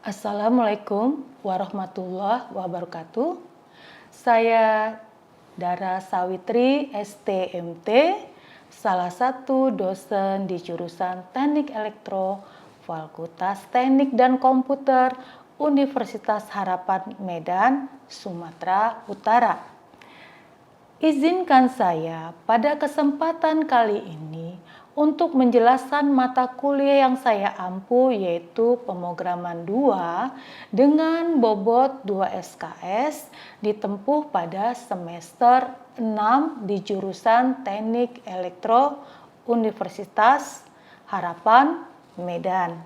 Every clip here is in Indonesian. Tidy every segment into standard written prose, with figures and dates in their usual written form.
Assalamualaikum warahmatullahi wabarakatuh. Saya Dara Sawitri, STMT, salah satu dosen di jurusan Teknik Elektro, Fakultas Teknik dan Komputer, Universitas Harapan Medan, Sumatera Utara. Izinkan saya pada kesempatan kali ini untuk menjelaskan mata kuliah yang saya ampu, yaitu pemrograman 2 dengan bobot 2 SKS ditempuh pada semester 6 di jurusan Teknik Elektro Universitas Harapan Medan.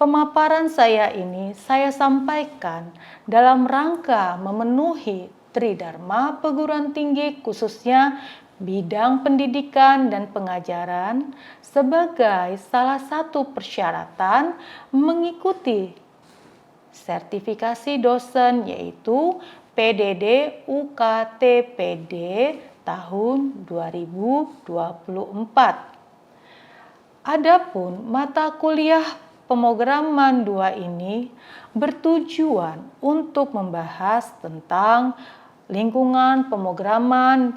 Pemaparan saya ini saya sampaikan dalam rangka memenuhi Tridharma Perguruan Tinggi, khususnya bidang pendidikan dan pengajaran, sebagai salah satu persyaratan mengikuti sertifikasi dosen, yaitu PDD UKTPD tahun 2024. Adapun mata kuliah pemrograman 2 ini bertujuan untuk membahas tentang lingkungan pemrograman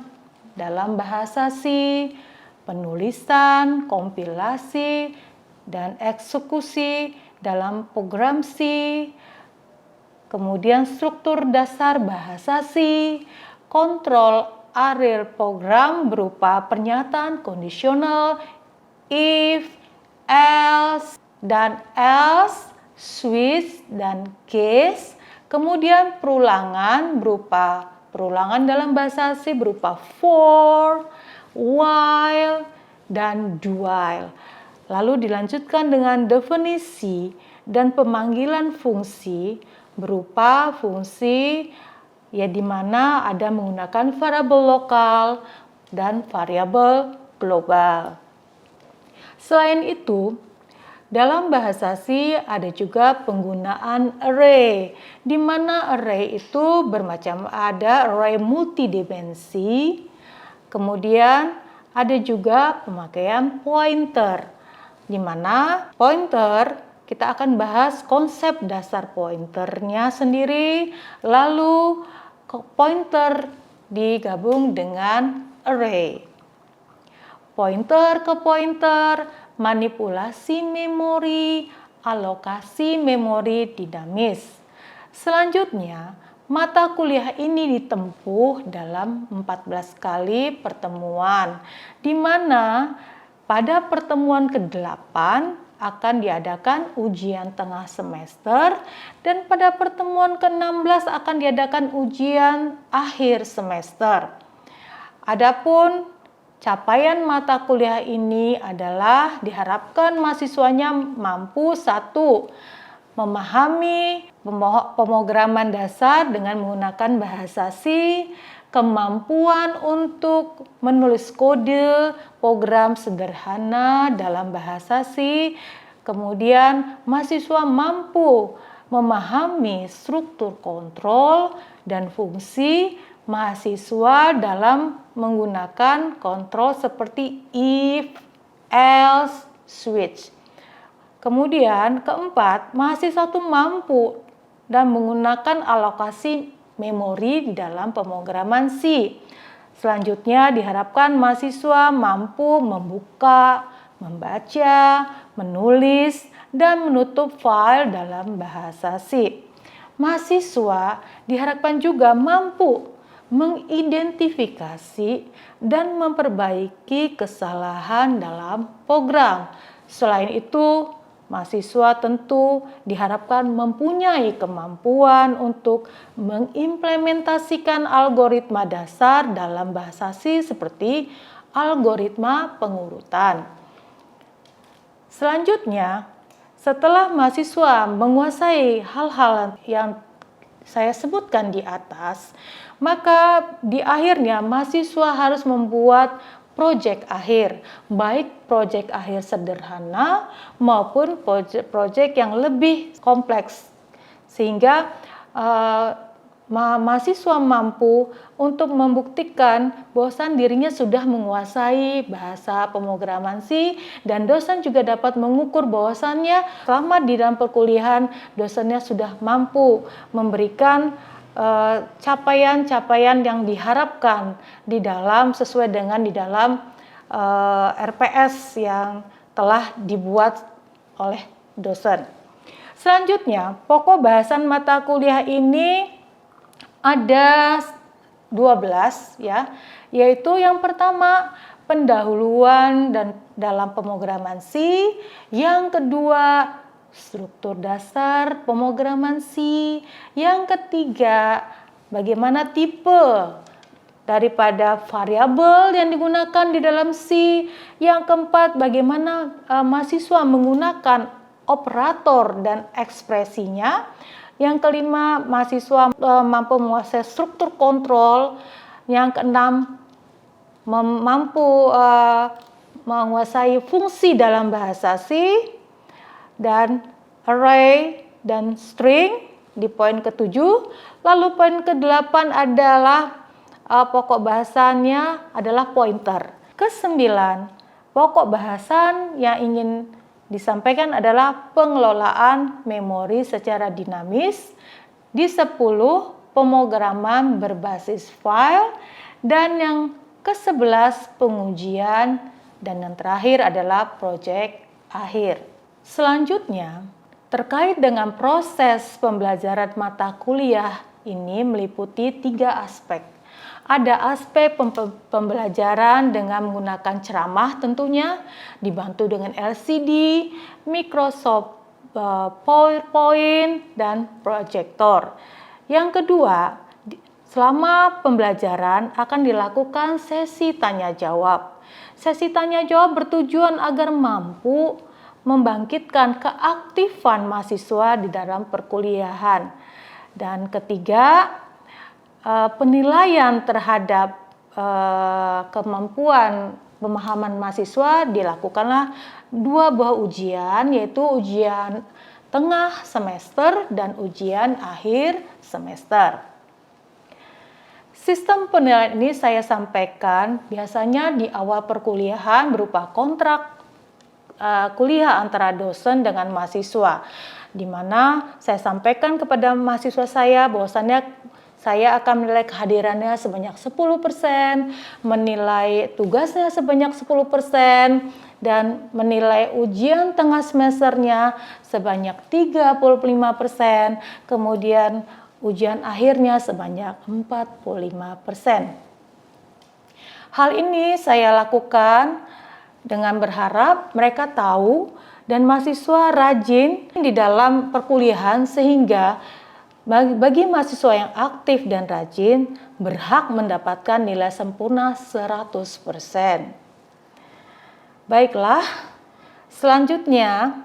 dalam bahasa C, penulisan, kompilasi, dan eksekusi dalam program C, kemudian struktur dasar bahasa C, kontrol area program berupa pernyataan kondisional, if, else, dan else, switch, dan case, kemudian perulangan berupa perulangan dalam bahasa C berupa for, while, dan do while. Lalu dilanjutkan dengan definisi dan pemanggilan fungsi berupa fungsi di mana ada menggunakan variabel lokal dan variabel global. Selain itu, dalam bahasa C ada juga penggunaan array, di mana array itu ada array multidimensi, kemudian ada juga pemakaian pointer, di mana pointer kita akan bahas konsep dasar pointernya sendiri, lalu pointer digabung dengan array. Pointer ke pointer, manipulasi memori, alokasi memori dinamis. Selanjutnya, mata kuliah ini ditempuh dalam 14 kali pertemuan, di mana pada pertemuan ke-8 akan diadakan ujian tengah semester, dan pada pertemuan ke-16 akan diadakan ujian akhir semester. Adapun capaian mata kuliah ini adalah diharapkan mahasiswanya mampu 1. Memahami pemrograman dasar dengan menggunakan bahasa C, kemampuan untuk menulis kode program sederhana dalam bahasa C, kemudian mahasiswa mampu memahami struktur kontrol dan fungsi mahasiswa dalam menggunakan kontrol seperti if, else, switch. Kemudian keempat, mahasiswa itu mampu dan menggunakan alokasi memori di dalam pemrograman C. Selanjutnya diharapkan mahasiswa mampu membuka, membaca, menulis, dan menutup file dalam bahasa C. Mahasiswa diharapkan juga mampu mengidentifikasi dan memperbaiki kesalahan dalam program. Selain itu, mahasiswa tentu diharapkan mempunyai kemampuan untuk mengimplementasikan algoritma dasar dalam bahasa C seperti algoritma pengurutan. Selanjutnya, setelah mahasiswa menguasai hal-hal yang saya sebutkan di atas, maka di akhirnya mahasiswa harus membuat proyek akhir, baik proyek akhir sederhana maupun proyek yang lebih kompleks, sehingga mahasiswa mampu untuk membuktikan bahwasan dirinya sudah menguasai bahasa pemrograman C, dan dosen juga dapat mengukur bahwasannya selama di dalam perkuliahan dosennya sudah mampu memberikan capaian-capaian yang diharapkan sesuai dengan di dalam RPS yang telah dibuat oleh dosen. Selanjutnya, pokok bahasan mata kuliah ini ada 12 ya, yaitu yang pertama pendahuluan dan dalam pemrograman C, yang kedua struktur dasar pemrograman C, yang ketiga bagaimana tipe daripada variabel yang digunakan di dalam C, yang keempat bagaimana mahasiswa menggunakan operator dan ekspresinya, yang kelima mahasiswa mampu menguasai struktur kontrol, yang keenam mampu menguasai fungsi dalam bahasa C, dan array dan string di poin ketujuh. Lalu poin ke-8 adalah pokok bahasannya adalah pointer. Kesembilan, pokok bahasan yang ingin disampaikan adalah pengelolaan memori secara dinamis. Di 10, pemrograman berbasis file, dan yang ke-11 pengujian, dan yang terakhir adalah proyek akhir. Selanjutnya, terkait dengan proses pembelajaran mata kuliah ini meliputi 3 aspek. Ada aspek pembelajaran dengan menggunakan ceramah tentunya, dibantu dengan LCD, Microsoft PowerPoint, dan proyektor. Yang kedua, selama pembelajaran akan dilakukan sesi tanya jawab. Sesi tanya jawab bertujuan agar mampu membangkitkan keaktifan mahasiswa di dalam perkuliahan. Dan ketiga, penilaian terhadap kemampuan pemahaman mahasiswa dilakukanlah 2 buah ujian, yaitu ujian tengah semester dan ujian akhir semester. Sistem penilaian ini saya sampaikan biasanya di awal perkuliahan berupa kontrak kuliah antara dosen dengan mahasiswa, di mana saya sampaikan kepada mahasiswa saya bahwasannya saya akan menilai kehadirannya sebanyak 10%, menilai tugasnya sebanyak 10%, dan menilai ujian tengah semesternya sebanyak 35%, kemudian ujian akhirnya sebanyak 45%. Hal ini saya lakukan dengan berharap mereka tahu dan mahasiswa rajin di dalam perkuliahan, sehingga bagi mahasiswa yang aktif dan rajin berhak mendapatkan nilai sempurna 100%. Baiklah, selanjutnya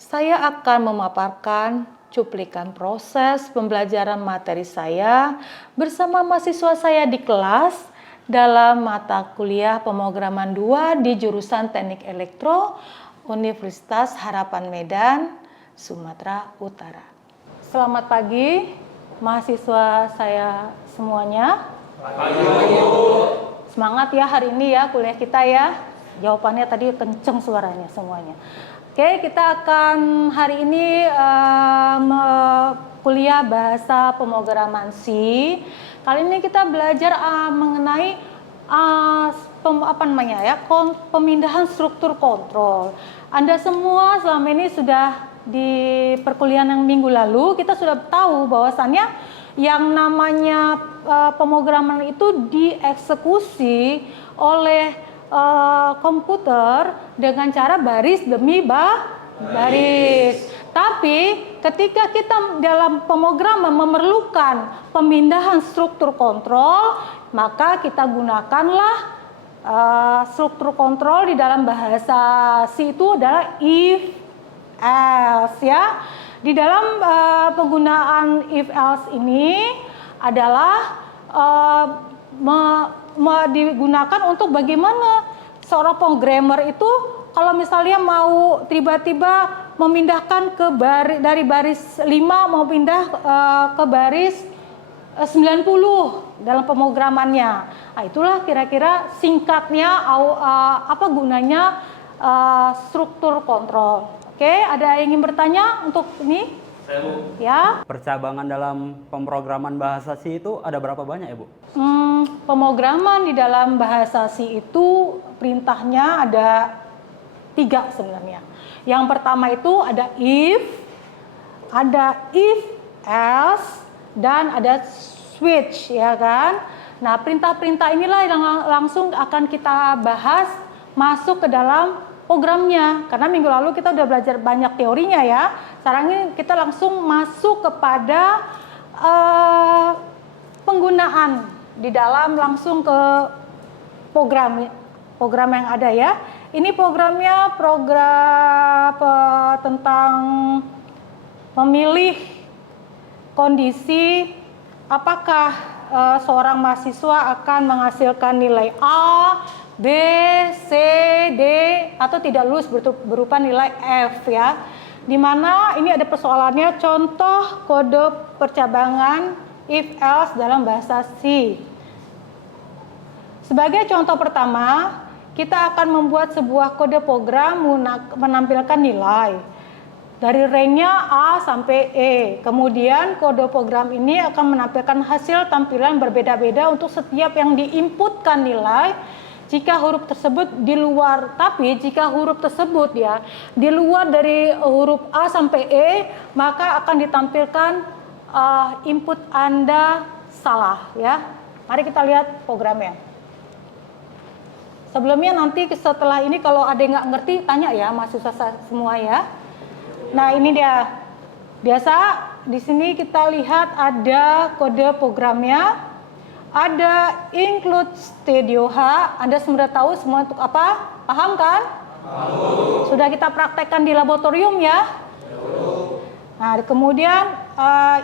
saya akan memaparkan cuplikan proses pembelajaran materi saya bersama mahasiswa saya di kelas dalam mata kuliah pemrograman 2 di jurusan Teknik Elektro Universitas Harapan Medan, Sumatera Utara. Selamat pagi, mahasiswa saya semuanya. Semangat ya hari ini ya kuliah kita ya. Jawabannya tadi kenceng suaranya semuanya. Oke, kita akan hari ini kuliah bahasa pemrograman C. Kali ini kita belajar mengenai pemindahan struktur kontrol. Anda semua selama ini sudah di perkuliahan yang minggu lalu kita sudah tahu bahwasannya yang namanya pemrograman itu dieksekusi oleh komputer dengan cara baris demi baris. Tapi ketika kita dalam pemrograman memerlukan pemindahan struktur kontrol, maka kita gunakanlah struktur kontrol di dalam bahasa C itu adalah if else ya. Di dalam penggunaan if else ini adalah digunakan untuk bagaimana seorang programmer itu kalau misalnya mau tiba-tiba memindahkan dari baris 5 mau pindah ke baris 90 dalam pemrogramannya. Nah, itulah kira-kira singkatnya apa gunanya struktur kontrol. Oke, ada yang ingin bertanya untuk ini? Saya, Bu. Ya. Percabangan dalam pemrograman bahasa C itu ada berapa banyak ya, Bu? Pemrograman di dalam bahasa C itu perintahnya ada 3 sebenarnya. Yang pertama itu ada if else, dan ada switch, ya kan? Nah, perintah-perintah inilah yang langsung akan kita bahas masuk ke dalam programnya. Karena minggu lalu kita udah belajar banyak teorinya ya. Sekarang ini kita langsung masuk kepada penggunaan di dalam langsung ke program yang ada ya. Ini programnya tentang memilih kondisi apakah seorang mahasiswa akan menghasilkan nilai A, B, C, D atau tidak lulus berupa nilai F ya. Dimana ini ada persoalannya contoh kode percabangan if else dalam bahasa C. Sebagai contoh pertama, kita akan membuat sebuah kode program menampilkan nilai dari range-nya A sampai E. Kemudian kode program ini akan menampilkan hasil tampilan berbeda-beda untuk setiap yang diinputkan nilai. Jika huruf tersebut di luar, tapi jika huruf tersebut ya di luar dari huruf A sampai E, maka akan ditampilkan input Anda salah ya. Mari kita lihat programnya. Sebelumnya nanti setelah ini kalau ada yang nggak ngerti tanya ya mahasiswa semua ya. Nah, ini dia. Biasa di sini kita lihat ada kode programnya. Ada include studio H. Anda sudah tahu semua untuk apa? Paham kan? Paham. Sudah kita praktekkan di laboratorium ya. Nah, kemudian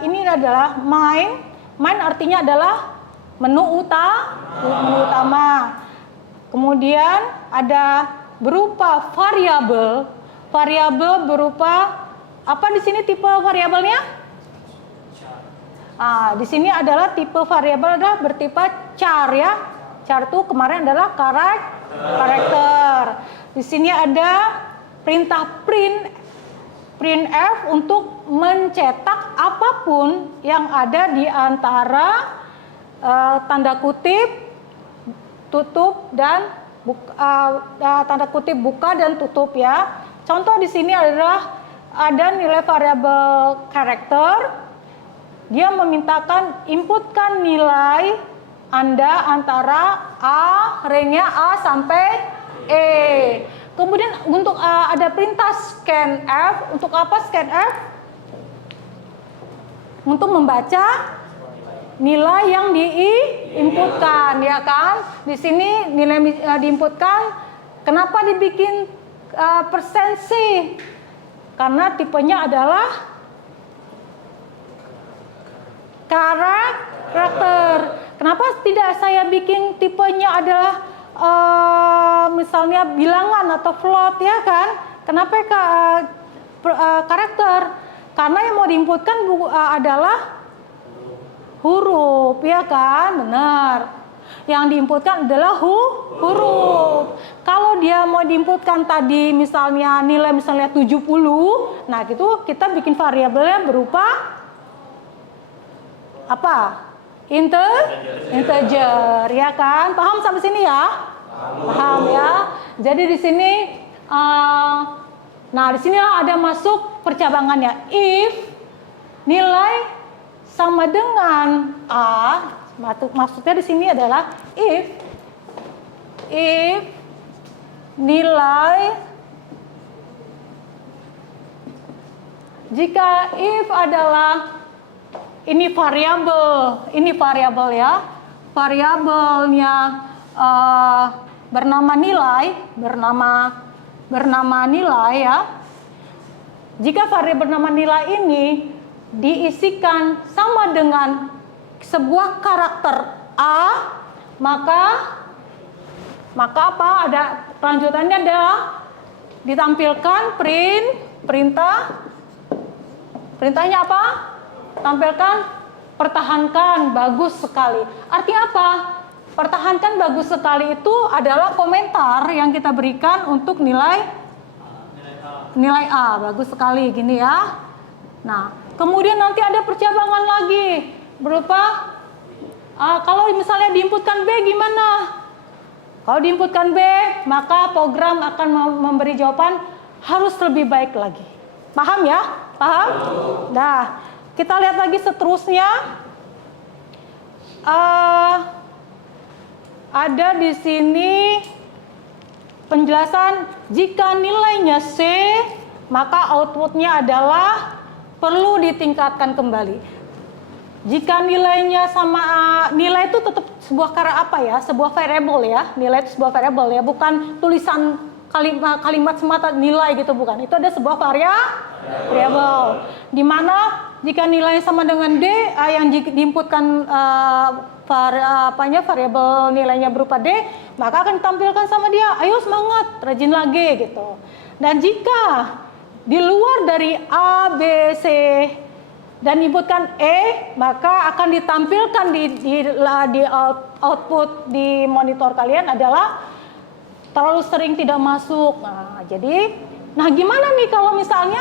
ini adalah main. Main artinya adalah menu utama. Kemudian ada berupa variabel. Variabel berupa apa di sini tipe variabelnya? Di sini adalah tipe variabel adalah bertipe char ya. Char itu kemarin adalah karakter. Di sini ada perintah printf untuk mencetak apapun yang ada di antara tanda kutip tutup dan tanda kutip buka dan tutup ya. Contoh di sini adalah ada nilai variabel karakter. Dia memintakan inputkan nilai Anda antara A, range-nya A sampai E. Kemudian untuk ada perintah scanf. Untuk apa scanf? Untuk membaca nilai yang diinputkan, ya kan? Di sini nilai diinputkan. Kenapa dibikin persen C? Karena tipenya adalah karakter. Kenapa tidak saya bikin tipenya adalah misalnya bilangan atau float ya kan? Kenapa karakter? Karena yang mau diinputkan adalah huruf, ya kan? Benar. Yang diinputkan adalah huruf. Kalau dia mau diinputkan tadi misalnya nilai misalnya 70, nah gitu kita bikin variabelnya berupa apa? Integer, ya kan? Paham sampai sini ya? Paham ya? Jadi di sini nah di sinilah ada masuk percabangannya. If nilai sama dengan A, maksudnya di sini adalah if nilai, jika if adalah ini variabel ya, variabelnya bernama nilai ya. Jika variabel bernama nilai ini diisikan sama dengan sebuah karakter A, maka apa? Ada kelanjutannya adalah ditampilkan perintahnya apa? Tampilkan pertahankan bagus sekali. Artinya apa? Pertahankan bagus sekali itu adalah komentar yang kita berikan untuk nilai A. Bagus sekali gini ya. Nah, kemudian nanti ada percabangan lagi berupa kalau misalnya diinputkan B gimana? Kalau diinputkan B, maka program akan memberi jawaban harus lebih baik lagi. Paham ya? Paham? Nah, kita lihat lagi seterusnya. Ada di sini penjelasan jika nilainya C, maka outputnya adalah perlu ditingkatkan kembali. Jika nilainya sama nilai itu tetap sebuah sebuah variable ya. Nilai itu sebuah variable ya, bukan tulisan kalimat semata nilai gitu, bukan. Itu ada sebuah variable. Di mana jika nilainya sama dengan D, yang diinputkan variable nilainya berupa D, maka akan ditampilkan sama dia, ayo semangat, rajin lagi gitu. Dan jika di luar dari A, B, C dan inputkan E, maka akan ditampilkan di output di monitor kalian adalah terlalu sering tidak masuk. Nah, gimana nih kalau misalnya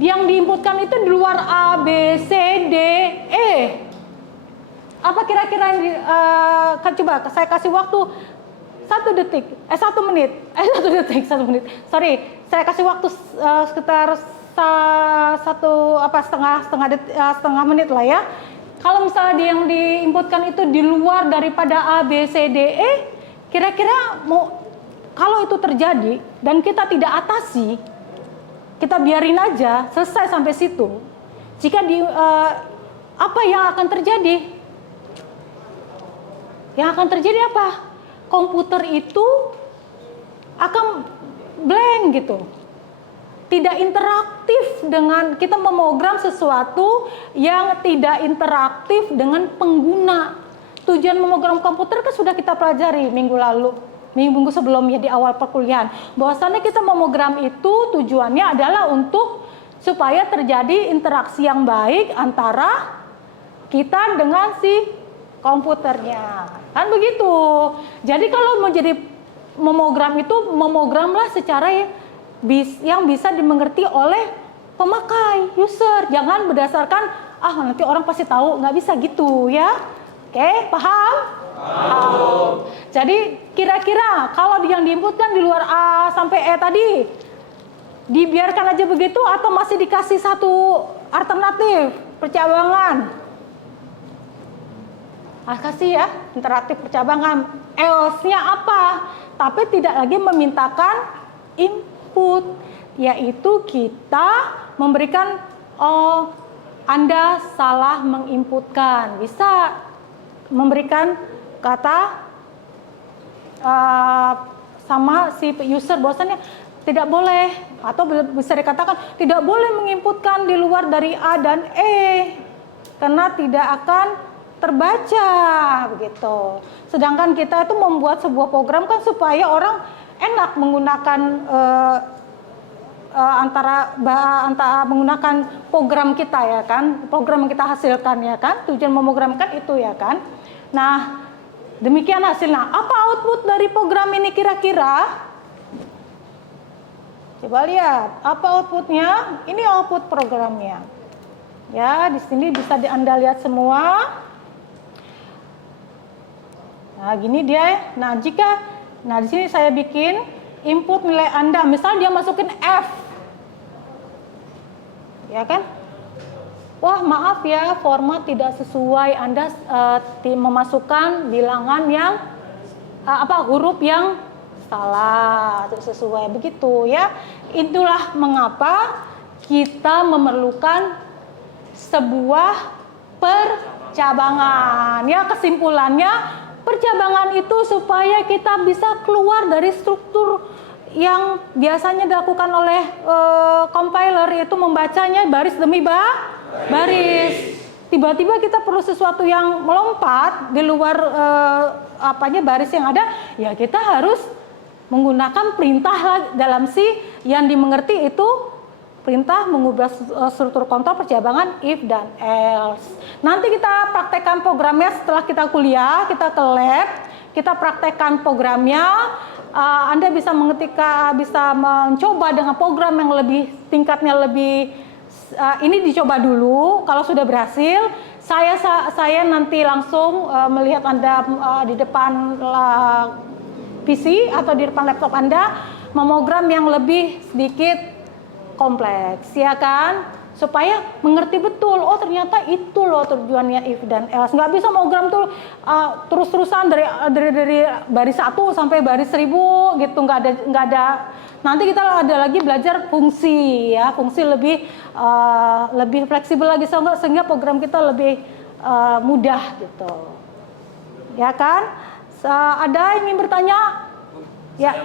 yang diinputkan itu di luar A, B, C, D, E? Apa kira-kira yang coba saya kasih waktu 1 menit. Sorry, saya kasih waktu sekitar setengah menit lah ya. Kalau misalnya yang diinputkan itu di luar daripada A, B, C, D, E, kira-kira kalau itu terjadi dan kita tidak atasi, kita biarin aja selesai sampai situ. Jika apa yang akan terjadi? Yang akan terjadi apa? Komputer itu akan blank gitu. Tidak interaktif dengan kita memogram sesuatu yang tidak interaktif dengan pengguna. Tujuan memogram komputer kan sudah kita pelajari minggu sebelumnya di awal perkuliahan. Bahwasannya kita memogram itu tujuannya adalah supaya terjadi interaksi yang baik antara kita dengan si komputernya. Kan begitu. Jadi kalau mau jadi memogram itu, memogramlah secara yang bisa dimengerti oleh pemakai, user. Jangan berdasarkan, nanti orang pasti tahu, nggak bisa gitu ya. Oke, paham? Paham. Jadi kira-kira kalau yang diinputkan di luar A sampai E tadi, dibiarkan aja begitu atau masih dikasih satu alternatif, percabangan? Kasih ya, interaktif percabangan. Else-nya apa? Tapi tidak lagi memintakan input, yaitu kita memberikan Anda salah menginputkan. Bisa memberikan kata sama si user bahwasannya tidak boleh, atau bisa dikatakan tidak boleh menginputkan di luar dari A dan E karena tidak akan terbaca begitu. Sedangkan kita itu membuat sebuah program kan supaya orang enak menggunakan antara menggunakan program kita ya kan, program yang kita hasilkan ya kan, tujuan memogramkan itu ya kan. Nah, demikian hasilnya. Apa output dari program ini kira-kira? Coba lihat, apa outputnya? Ini output programnya. Ya, di sini bisa Anda lihat semua. Nah, gini dia. Nah, di sini saya bikin input nilai Anda. Misal dia masukin F. Ya kan? Wah, maaf ya, format tidak sesuai. Anda memasukkan bilangan yang huruf yang salah, sesuai begitu ya. Itulah mengapa kita memerlukan sebuah percabangan. Ya, kesimpulannya percabangan itu supaya kita bisa keluar dari struktur yang biasanya dilakukan oleh compiler, yaitu membacanya baris demi baris. Tiba-tiba kita perlu sesuatu yang melompat di luar baris yang ada, ya kita harus menggunakan perintah dalam yang dimengerti itu perintah mengubah struktur kontrol percabangan if dan else. Nanti kita praktekkan programnya setelah kita kuliah, kita ke lab, kita praktekkan programnya. Anda bisa bisa mencoba dengan program yang lebih tingkatnya lebih. Ini dicoba dulu. Kalau sudah berhasil, saya nanti langsung melihat Anda di depan PC atau di depan laptop Anda memogram yang lebih sedikit kompleks, ya kan? Supaya mengerti betul, oh ternyata itu loh tujuannya if dan else. Nggak bisa program tuh terus-terusan dari baris 1 sampai baris 1000 gitu, nggak ada. Nanti kita ada lagi belajar fungsi, ya, fungsi lebih fleksibel lagi sehingga program kita lebih mudah gitu, ya kan? Ada yang ingin bertanya? Ya.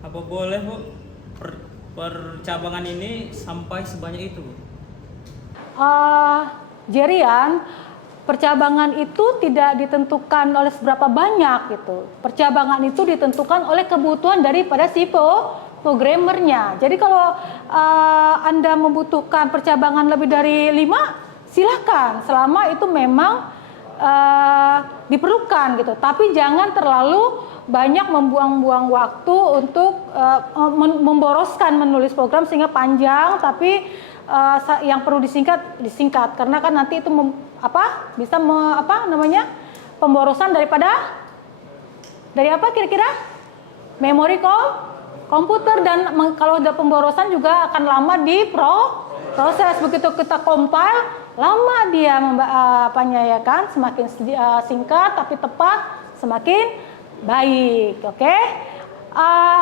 Apa boleh Bu percabangan ini sampai sebanyak itu Bu? Jerian, percabangan itu tidak ditentukan oleh seberapa banyak gitu. Percabangan itu ditentukan oleh kebutuhan daripada si programmernya. Jadi kalau Anda membutuhkan percabangan lebih dari 5, silakan selama itu memang diperlukan gitu. Tapi jangan terlalu banyak membuang-buang waktu untuk memboroskan menulis program sehingga panjang, tapi yang perlu disingkat karena kan nanti itu bisa pemborosan dari apa kira-kira memori komputer, dan kalau ada pemborosan juga akan lama di proses. Begitu kita compile, lama dia ya kan, semakin singkat tapi tepat semakin baik. Oke.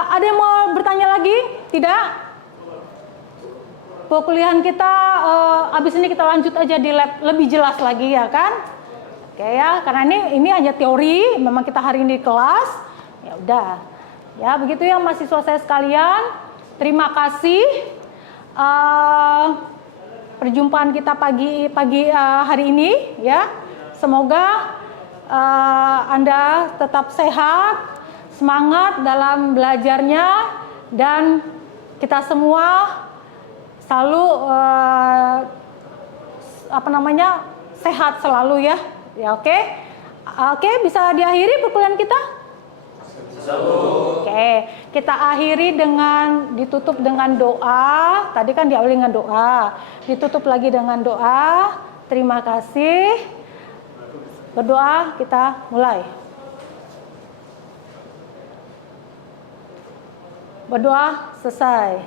Ada yang mau bertanya lagi? Tidak? Perkuliahan kita habis ini kita lanjut aja di lab lebih jelas lagi, ya kan? Oke ya, karena ini hanya teori, memang kita hari ini di kelas. Ya udah. Ya, begitu ya mahasiswa saya sekalian. Terima kasih. Perjumpaan kita pagi hari ini, ya. Semoga Anda tetap sehat, semangat dalam belajarnya, dan kita semua selalu sehat selalu, ya. Ya, oke. Oke, bisa diakhiri perkuliahan kita? Oke, kita akhiri ditutup dengan doa. Tadi kan diawali dengan doa, ditutup lagi dengan doa. Terima kasih. Berdoa, kita mulai. Berdoa selesai.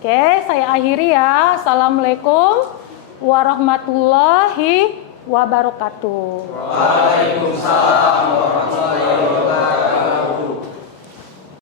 Oke, saya akhiri ya. Assalamualaikum warahmatullahi wabarakatuh. Waalaikumsalam warahmatullahi wabarakatuh.